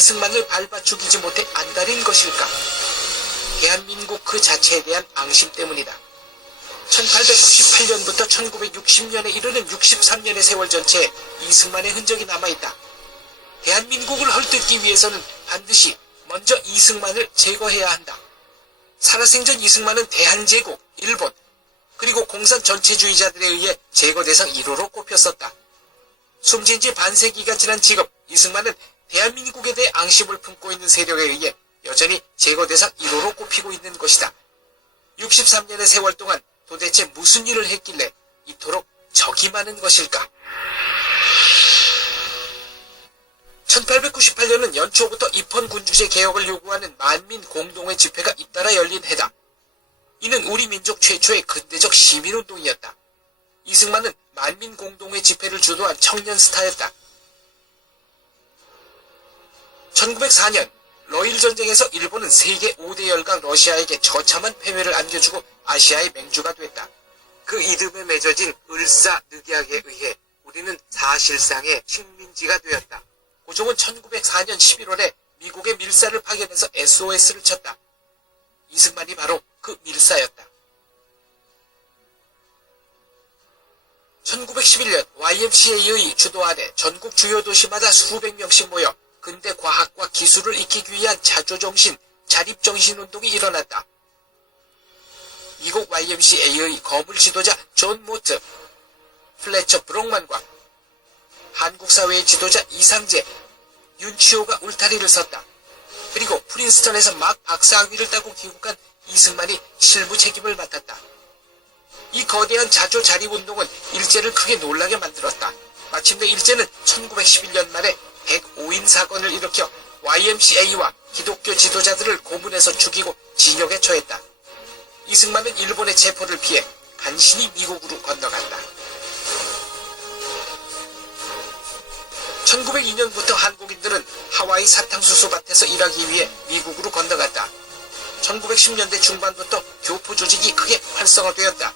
이승만을 밟아 죽이지 못해 안달인 것일까? 대한민국 그 자체에 대한 앙심 때문이다. 1898년부터 1960년에 이르는 63년의 세월 전체에 이승만의 흔적이 남아있다. 대한민국을 헐뜯기 위해서는 반드시 먼저 이승만을 제거해야 한다. 살아생전 이승만은 대한제국, 일본, 그리고 공산 전체주의자들에 의해 제거 대상 1호로 꼽혔었다. 숨진 지 반세기가 지난 지금 이승만은 대한민국에 대해 앙심을 품고 있는 세력에 의해 여전히 제거 대상 1호로 꼽히고 있는 것이다. 63년의 세월 동안 도대체 무슨 일을 했길래 이토록 적이 많은 것일까? 1898년은 연초부터 입헌군주제 개혁을 요구하는 만민 공동회 집회가 잇따라 열린 해다. 이는 우리 민족 최초의 근대적 시민운동이었다. 이승만은 만민 공동회 집회를 주도한 청년 스타였다. 1904년 러일 전쟁에서 일본은 세계 5대 열강 러시아에게 처참한 패배를 안겨주고 아시아의 맹주가 됐다. 그 이듬해 맺어진 을사늑약에 의해 우리는 사실상의 식민지가 되었다. 고종은 1904년 11월에 미국의 밀사를 파견해서 SOS를 쳤다. 이승만이 바로 그 밀사였다. 1911년 YMCA의 주도 아래 전국 주요 도시마다 수백 명씩 모여 근대 과학과 기술을 익히기 위한 자조정신, 자립정신운동이 일어났다. 미국 YMCA의 거물 지도자 존 모트, 플래처 브록만과 한국 사회의 지도자 이상재, 윤치호가 울타리를 섰다. 그리고 프린스턴에서 막 박사학위를 따고 귀국한 이승만이 실무 책임을 맡았다. 이 거대한 자조 자립운동은 일제를 크게 놀라게 만들었다. 마침내 일제는 1911년 말에 105인 사건을 일으켜 YMCA와 기독교 지도자들을 고문해서 죽이고 징역에 처했다. 이승만은 일본의 체포를 피해 간신히 미국으로 건너갔다. 1902년부터 한국인들은 하와이 사탕수수밭에서 일하기 위해 미국으로 건너갔다. 1910년대 중반부터 교포 조직이 크게 활성화되었다.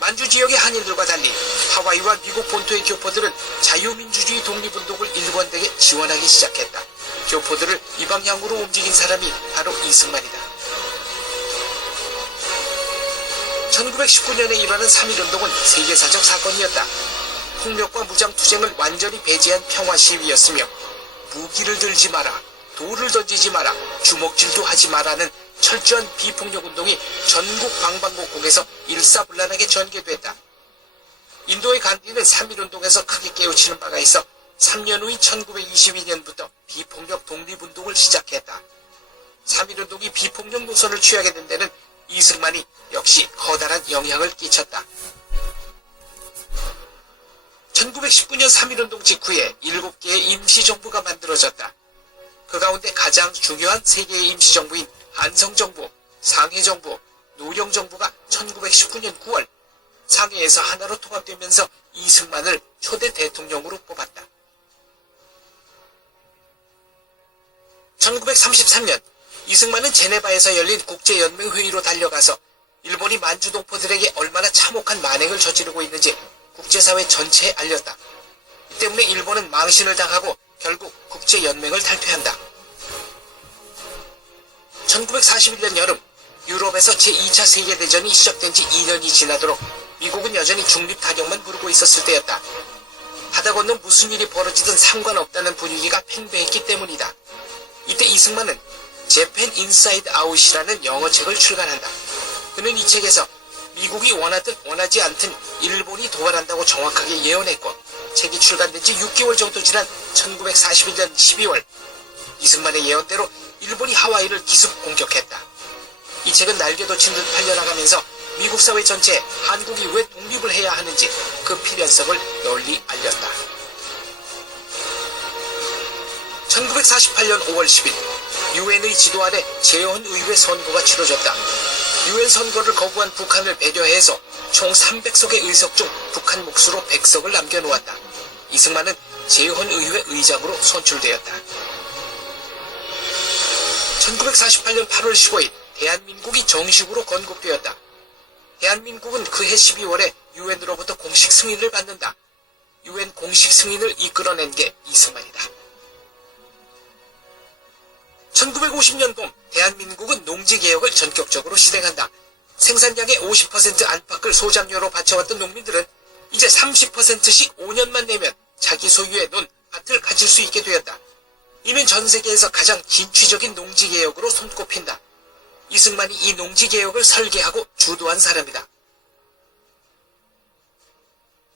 만주 지역의 한인들과 달리 하와이와 미국 본토의 교포들은 자유민주주의 독립운동을 일관되게 지원하기 시작했다. 교포들을 이 방향으로 움직인 사람이 바로 이승만이다. 1919년에 일어난 3.1운동은 세계사적 사건이었다. 폭력과 무장투쟁을 완전히 배제한 평화시위였으며 무기를 들지 마라, 돌을 던지지 마라, 주먹질도 하지 마라는 철저한 비폭력운동이 전국 방방곡곡에서 일사불란하게 전개됐다. 인도의 간디는 3.1운동에서 크게 깨우치는 바가 있어 3년 후인 1922년부터 비폭력 독립운동을 시작했다. 3.1운동이 비폭력 노선을 취하게 된 데는 이승만이 역시 커다란 영향을 끼쳤다. 1919년 3.1운동 직후에 7개의 임시정부가 만들어졌다. 그 가운데 가장 중요한 3개의 임시정부인 한성정부, 상해정부, 노령정부가 1919년 9월 상해에서 하나로 통합되면서 이승만을 초대 대통령으로 뽑았다. 1933년 이승만은 제네바에서 열린 국제연맹회의로 달려가서 일본이 만주동포들에게 얼마나 참혹한 만행을 저지르고 있는지 국제사회 전체에 알렸다. 이 때문에 일본은 망신을 당하고 결국 국제연맹을 탈퇴한다. 1941년 여름 유럽에서 제2차 세계대전이 시작된 지 2년이 지나도록 미국은 여전히 중립 타령만 부르고 있었을 때였다. 바다 건너 무슨 일이 벌어지든 상관없다는 분위기가 팽배했기 때문이다. 이때 이승만은 재팬 인사이드 아웃이라는 영어책을 출간한다. 그는 이 책에서 미국이 원하든 원하지 않든 일본이 도발한다고 정확하게 예언했고 책이 출간된 지 6개월 정도 지난 1941년 12월 이승만의 예언대로 일본이 하와이를 기습 공격했다. 이 책은 날개 돋친 듯 팔려나가면서 미국 사회 전체에 한국이 왜 독립을 해야 하는지 그 필연성을 널리 알렸다. 1948년 5월 10일 유엔의 지도 아래 재헌의회 선거가 치러졌다. 유엔 선거를 거부한 북한을 배려해서 총 300석의 의석 중 북한 몫으로 100석을 남겨놓았다. 이승만은 재헌의회 의장으로 선출되었다. 1948년 8월 15일 대한민국이 정식으로 건국되었다. 대한민국은 그해 12월에 유엔으로부터 공식 승인을 받는다. 유엔 공식 승인을 이끌어낸 게 이승만이다. 1950년 봄 대한민국은 농지개혁을 전격적으로 실행한다. 생산량의 50% 안팎을 소작료로 바쳐왔던 농민들은 이제 30%씩 5년만 내면 자기 소유의 논, 밭을 가질 수 있게 되었다. 이는 전 세계에서 가장 진취적인 농지개혁으로 손꼽힌다. 이승만이 이 농지개혁을 설계하고 주도한 사람이다.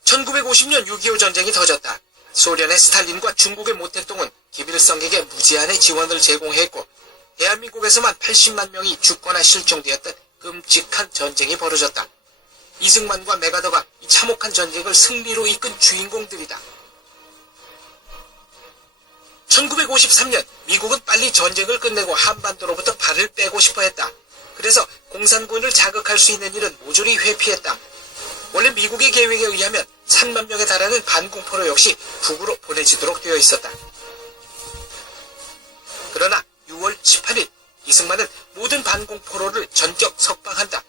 1950년 6.25 전쟁이 터졌다. 소련의 스탈린과 중국의 모택동은 김일성에게 무제한의 지원을 제공했고 대한민국에서만 80만 명이 죽거나 실종되었던 끔찍한 전쟁이 벌어졌다. 이승만과 메가더가 이 참혹한 전쟁을 승리로 이끈 주인공들이다. 1953년 미국은 빨리 전쟁을 끝내고 한반도로부터 발을 빼고 싶어 했다. 그래서 공산군을 자극할 수 있는 일은 모조리 회피했다. 원래 미국의 계획에 의하면 3만 명에 달하는 반공포로 역시 북으로 보내지도록 되어 있었다. 그러나 6월 18일 이승만은 모든 반공포로를 전격 석방한다.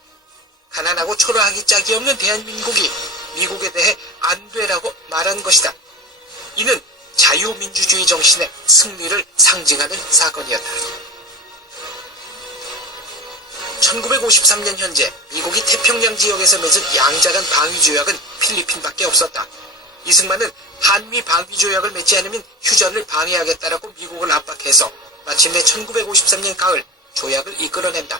가난하고 초라하기 짝이 없는 대한민국이 미국에 대해 안 되라고 말한 것이다. 이는 자유민주주의 정신의 승리를 상징하는 사건이었다. 1953년 현재 미국이 태평양 지역에서 맺은 양자간 방위조약은 필리핀밖에 없었다. 이승만은 한미 방위조약을 맺지 않으면 휴전을 방해하겠다라고 미국을 압박해서 마침내 1953년 가을 조약을 이끌어낸다.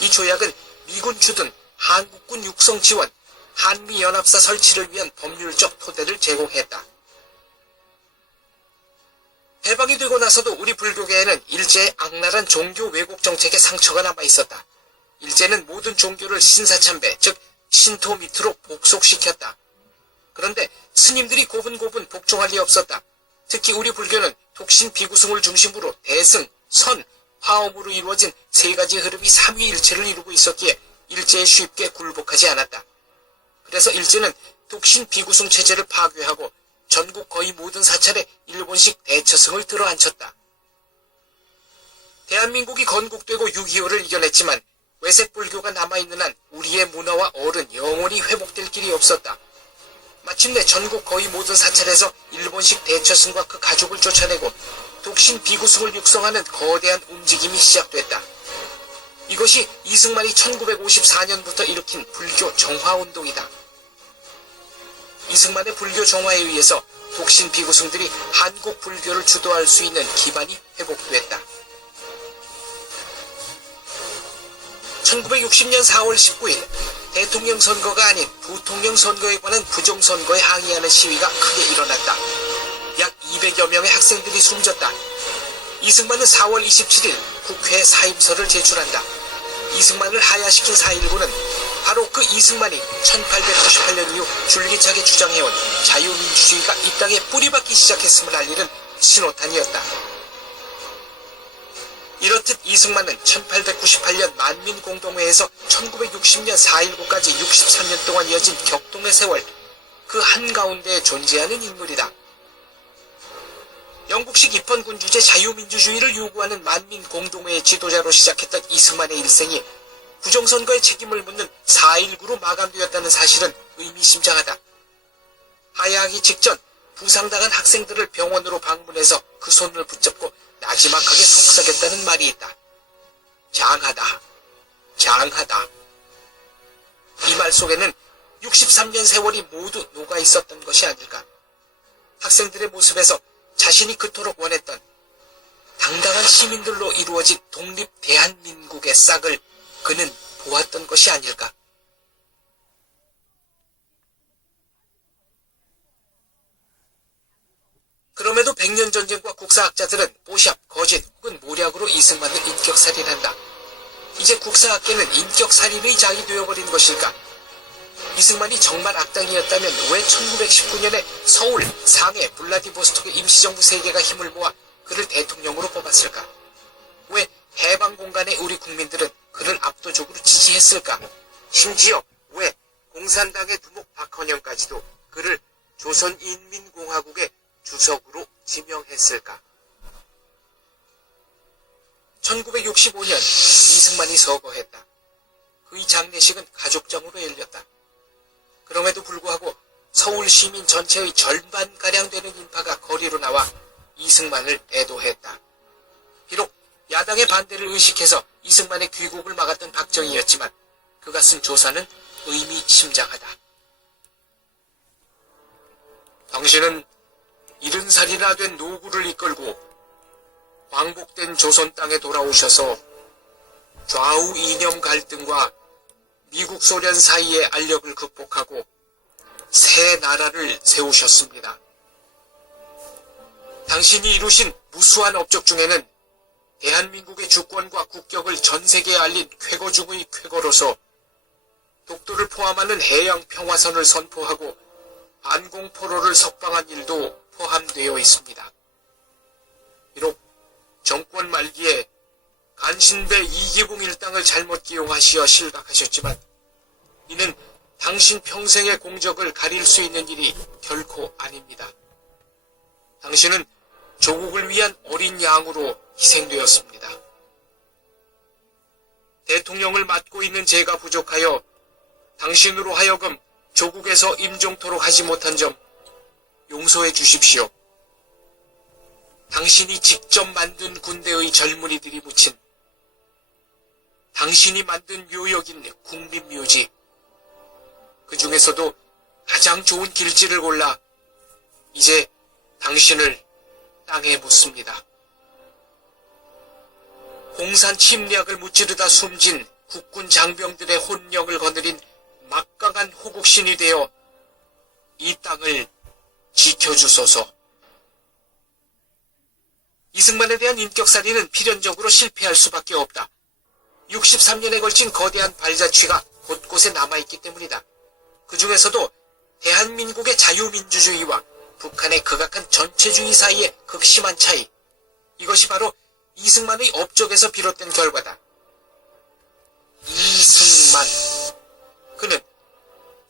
이 조약은 미군 주둔, 한국군 육성 지원, 한미연합사 설치를 위한 법률적 토대를 제공했다. 해방이 되고 나서도 우리 불교계에는 일제의 악랄한 종교 왜곡 정책의 상처가 남아있었다. 일제는 모든 종교를 신사참배, 즉 신토 밑으로 복속시켰다. 그런데 스님들이 고분고분 복종할 리 없었다. 특히 우리 불교는 독신 비구승을 중심으로 대승, 선, 화엄으로 이루어진 세 가지 흐름이 삼위일체를 이루고 있었기에 일제에 쉽게 굴복하지 않았다. 그래서 일제는 독신 비구승 체제를 파괴하고 전국 거의 모든 사찰에 일본식 대처승을 들어앉혔다. 대한민국이 건국되고 6.25를 이겨냈지만 외색 불교가 남아있는 한 우리의 문화와 어른 영원히 회복될 길이 없었다. 마침내 전국 거의 모든 사찰에서 일본식 대처승과 그 가족을 쫓아내고 독신 비구승을 육성하는 거대한 움직임이 시작됐다. 이것이 이승만이 1954년부터 일으킨 불교 정화운동이다. 이승만의 불교 정화에 의해서 독신 비구승들이 한국 불교를 주도할 수 있는 기반이 회복됐다. 1960년 4월 19일 대통령 선거가 아닌 부통령 선거에 관한 부정선거에 항의하는 시위가 크게 일어났다. 약 200여 명의 학생들이 숨졌다. 이승만은 4월 27일 국회에 사임서를 제출한다. 이승만을 하야시킨 4.19는 바로 그 이승만이 1898년 이후 줄기차게 주장해온 자유민주주의가 이 땅에 뿌리박기 시작했음을 알리는 신호탄이었다. 이렇듯 이승만은 1898년 만민공동회에서 1960년 4.19까지 63년 동안 이어진 격동의 세월, 그 한가운데에 존재하는 인물이다. 영국식 입헌군주제 자유민주주의를 요구하는 만민공동회의 지도자로 시작했던 이승만의 일생이 부정선거의 책임을 묻는 4.19로 마감되었다는 사실은 의미심장하다. 하야하기 직전 부상당한 학생들을 병원으로 방문해서 그 손을 붙잡고 나지막하게 속삭였다는 말이 있다. 장하다. 장하다. 이 말 속에는 63년 세월이 모두 녹아 있었던 것이 아닐까. 학생들의 모습에서 자신이 그토록 원했던 당당한 시민들로 이루어진 독립 대한민국의 싹을 그는 보았던 것이 아닐까. 그럼에도 백년전쟁과 국사학자들은 뽀샵, 거짓 혹은 모략으로 이승만을 인격살인한다. 이제 국사학계는 인격살인의 장이 되어버린 것일까? 이승만이 정말 악당이었다면 왜 1919년에 서울, 상해, 블라디보스톡의 임시정부 3개가 힘을 모아 그를 대통령으로 뽑았을까? 왜 해방공간의 우리 국민들은 그를 압도적으로 지지했을까? 심지어 왜 공산당의 두목 박헌영까지도 그를 조선인민공화국의 주석으로 지명했을까? 1965년 이승만이 서거했다. 그의 장례식은 가족장으로 열렸다. 그럼에도 불구하고 서울 시민 전체의 절반가량 되는 인파가 거리로 나와 이승만을 애도했다. 비록 야당의 반대를 의식해서 이승만의 귀국을 막았던 박정희였지만 그가 쓴 조사는 의미심장하다. 당신은 70살이나 된 노구를 이끌고 광복된 조선 땅에 돌아오셔서 좌우 이념 갈등과 미국 소련 사이의 알력을 극복하고 새 나라를 세우셨습니다. 당신이 이루신 무수한 업적 중에는 대한민국의 주권과 국격을 전 세계에 알린 쾌거 중의 쾌거로서 독도를 포함하는 해양 평화선을 선포하고 안공포로를 석방한 일도 포함되어 있습니다. 비록 정권 말기에 간신배 이기붕 일당을 잘못 기용하시어 실각하셨지만 이는 당신 평생의 공적을 가릴 수 있는 일이 결코 아닙니다. 당신은 조국을 위한 어린 양으로 희생되었습니다. 대통령을 맡고 있는 제가 부족하여 당신으로 하여금 조국에서 임종토록 하지 못한 점 용서해 주십시오. 당신이 직접 만든 군대의 젊은이들이 묻힌 당신이 만든 묘역인 국립묘지, 그 중에서도 가장 좋은 길지를 골라 이제 당신을 땅에 묻습니다. 공산 침략을 무찌르다 숨진 국군 장병들의 혼령을 거느린 막강한 호국신이 되어 이 땅을 지켜주소서. 이승만에 대한 인격살이는 필연적으로 실패할 수밖에 없다. 63년에 걸친 거대한 발자취가 곳곳에 남아있기 때문이다. 그 중에서도 대한민국의 자유민주주의와 북한의 극악한 전체주의 사이의 극심한 차이, 이것이 바로 이승만의 업적에서 비롯된 결과다. 이승만, 그는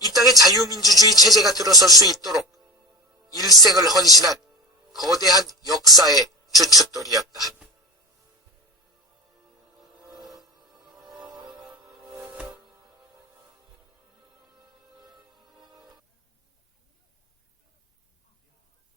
이 땅의 자유민주주의 체제가 들어설 수 있도록 일생을 헌신한 거대한 역사의 주춧돌이었다.